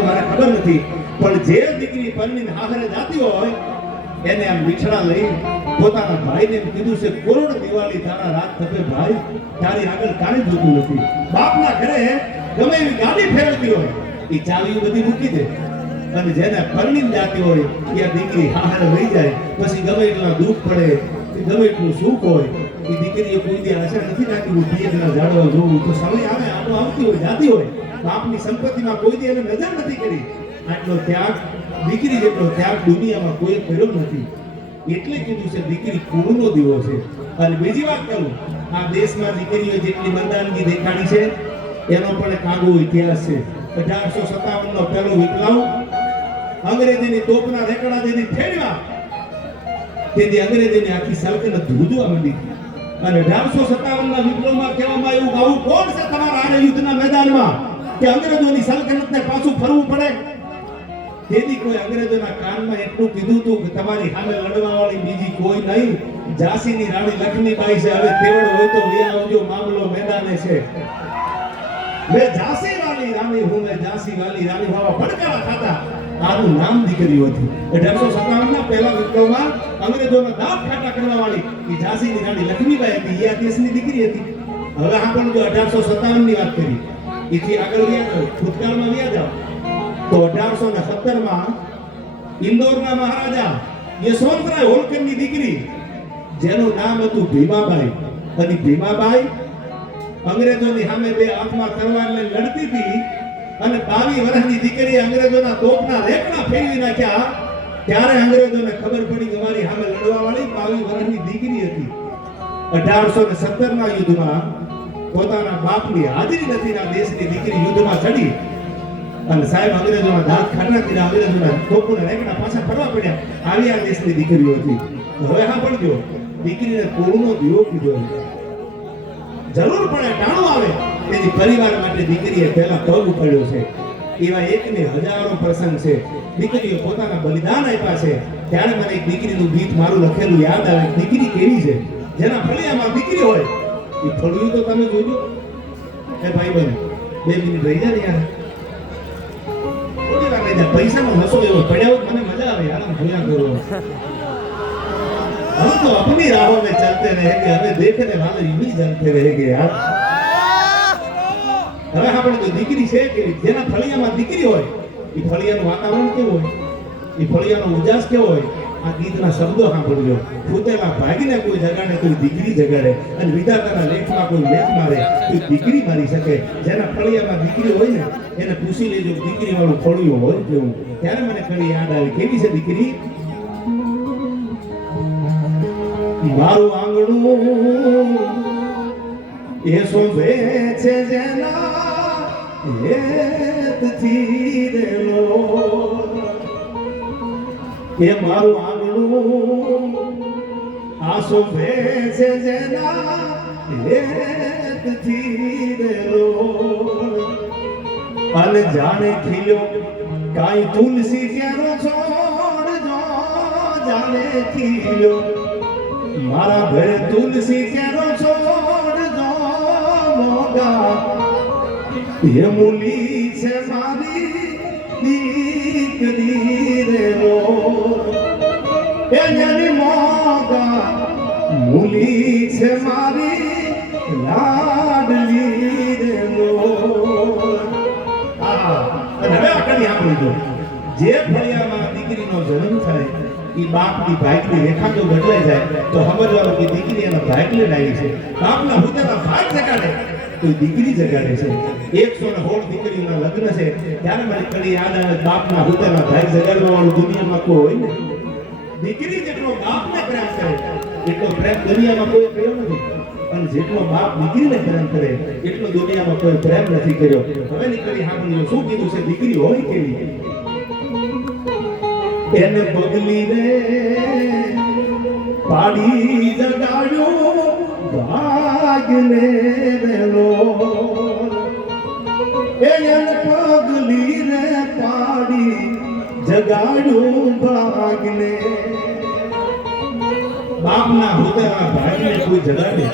તો મારે ખબર નથી, પણ જે દીકરી પરણીને હાહરે જાતી હોય એને આમ વિછડા લઈ પોતાના ભાઈને કીધું છે, કોરોડ દિવાળી તારા રાત થપે ભાઈ, તારી આગળ કાંઈ જોતું નથી. બાપના ઘરે ગમે એવી ગાડી ફેરવતી હોય એ ચાવીઓ બધી મૂકી દે, અને જેને પરણીને જાતી હોય એ દીકરી હાહરે વહી જાય, પછી ગમે એટલા દુઃખ પડે, ગમે એટલું સુખ હોય, એ દીકરીએ કોઈ દી આશા નથી રાખી હું પિયરના ઝાડવા જોઉં, તો સમય આવે આટલો આવતી હોય જાતી હોય, બાપની સંપત્તિમાં કોઈ દી એને નજર નથી કરી. આટલો ત્યાગ, દીકરી જેટલો ત્યાગ દુનિયામાં કોઈ કર્યો નથી. એટલે કીધું છે દીકરી કુળનો દીવો છે. અને બીજી વાત કહું, આ દેશમાં દીકરીઓ જેટલી મર્દાનગી દેખાડી છે એનો પણ એક આગો ઇતિહાસ છે. 1857 નો પહેલો વિપ્લવ, અંગ્રેજીની તોપના રેકડા જેની ફેરવા, તેથી અંગ્રેજીની આખી સલ્તનત ધ્રુજવા માંડી. અને 1857 ના વિપ્લવમાં કહેવામાં આવ્યું કે આવું કોણ છે તમારા આરે યુદ્ધના મેદાનમાં કે અંગ્રેજોની સલ્તનતને પાછું ફરવું પડે. તેથી કોઈ અંગ્રેજોના કાનમાં એટલું કીધું હતું કે તમારી સામે લડવા વાળી બીજી કોઈ નહીં, ઝાંસીની રાણી લક્ષ્મીબાઈ છે, હવે તેવડ હોય તો વ્યા આવજો, મામલો મેદાને છે. મેં ઝાંસી વાલી રાણી હું, મેં ઝાંસી વાલી રાણી હોવા પડકારા ખાતા. આનું નામ દીકરીઓ હતી. 1857 ના પહેલા વિપ્લવમાં અંગ્રેજોના દાંત ખાટા કરવા વાળી એ ઝાંસીની રાણી લક્ષ્મીબાઈ હતી, એ આ દેશની દીકરી હતી. હવે આપણે જો 1857 ની વાત કરી, એથી આગળ ગયા જાઓ, ભૂતકાળમાં ગયા જાઓ તો 1817 માં ઇન્દોરના મહારાજા યશવંતરાય હોલકરની દીકરી જેનું નામ હતું ભીમાબાઈ, અને ભીમાબાઈ અંગ્રેજોની સામે બે હાથમાં તલવાર લઈને લડતી હતી, અને 22 વર્ષની દીકરીએ અંગ્રેજોના તોપના રેકડા ફેરવી નાખ્યા. ત્યારે અંગ્રેજોને ખબર પડી કે મારી સામે લડવા વાળી 22 વર્ષની દીકરી હતી. 1817 ના યુદ્ધમાં પોતાના બાપની હાજરી નથી ના દેશની દીકરી યુદ્ધમાં ચડી, અને સાહેબ અંગ્રેજોના દાંત ખાટા કર્યા, અંગ્રેજોના તોપના રેકડા પાછા ફરવા પડ્યા. આવી આ દેશની દીકરીઓ હતી. હવે હા પડજો, દીકરીને કોળનો દીવો કીધો, જરૂર પડે ટાણો આવે તેથી પરિવાર માટે દીકરીએ પહેલા પગ ઉપાડ્યો છે. એવા એકને હજારો પ્રસંગ છે. દીકરીઓ પોતાના બલિદાન આપ્યા છે. ત્યારે મને એક દીકરીનું ગીત મારું લખેલું યાદ આવે. દીકરી કેવી છે, જેના ફળિયામાં દીકરી હોય એ ફળિયું તો તમે જોજો. એ ભાઈ બહેન 2 મિનિટ રહી જાય ને યાર, થોડી વાર રહી જાય. પૈસાનો નશો એવો પડ્યા હોય મને મજા આવે યાર, ભૂલ્યા કરો. हम तो अपनी राहों में चलते रहेंगे, हमें देखने वाले यूं ही चलते रहेंगे यार. હવે આપણે તો દીકરી છે કે જેના ફળિયામાં દીકરી હોય એ ફળિયાનું વાતાવરણ કેવું હોય, એ ફળિયાનો ઉજાસ કેવો હોય. આ ગીતના શબ્દો સાંભળજો. ફૂટેલા ભાગીને કોઈ જગાડે, કોઈ દીકરી જગાડે, અને વિધાતાના લેખમાં કોઈ લેખ મારે, કોઈ દીકરી મારી શકે. જેના ફળિયામાં દીકરી હોય ને એને પૂછી લેજો દીકરી વાળું ફળિયું હોય કેવું. ત્યારે મને કડી યાદ આવી કેવી છે દીકરી. મારું આંગણું એ શોભે છે જેના હેતથી રેલો, એ મારું આંગણું આ શોભે છે જેના હેતથી રેલો, અને જાણે ખીલ્યો કાંઈ તુલસી ક્યારો છોડ જો, જાણે ખીલ્યો મારા ઘરે તુલસી કેરો છોડ જો મોગા, એ મૂલી છે મારી દીકરી રેલો, એ જેની મોગા મૂલી છે મારી લાડલી રેલો. અને હવે આગળ આપણે જો જે ફળિયામાં દીકરીનો જન્મ થાય એ બાપની ભાગની રેખા જો બદલાઈ જાય તો સમજવાનું કે દીકરી એના ભાગને લાવી છે. બાપના હુતેના ભાગ જગાડે તો દીકરી જગાડે છે. 116 દીકરીઓના લગ્ન છે. ત્યારે મારી કડી યાદ આવે, બાપના હુતેના ભાગ જગાડવા વાળું દુનિયામાં કોઈ હોય ને. દીકરી જેટલો બાપને પ્રેમ કરે એટલો પ્રેમ દુનિયામાં કોઈ કર્યો નથી, અને જેટલો બાપ દીકરીને પ્રેમ કરે એટલો દુનિયામાં કોઈ પ્રેમ નથી કર્યો. હવે નીકળી સાંભળ્યો શું કીધું છે દીકરી હોય કેવી. એને બદલી રે પાડી જગાડ્યો ભાગને રેલો, એને પગલી રે પાડી જગાડ્યું ભાગને. બાપના હુતેના ભાગને કોઈ જગાડે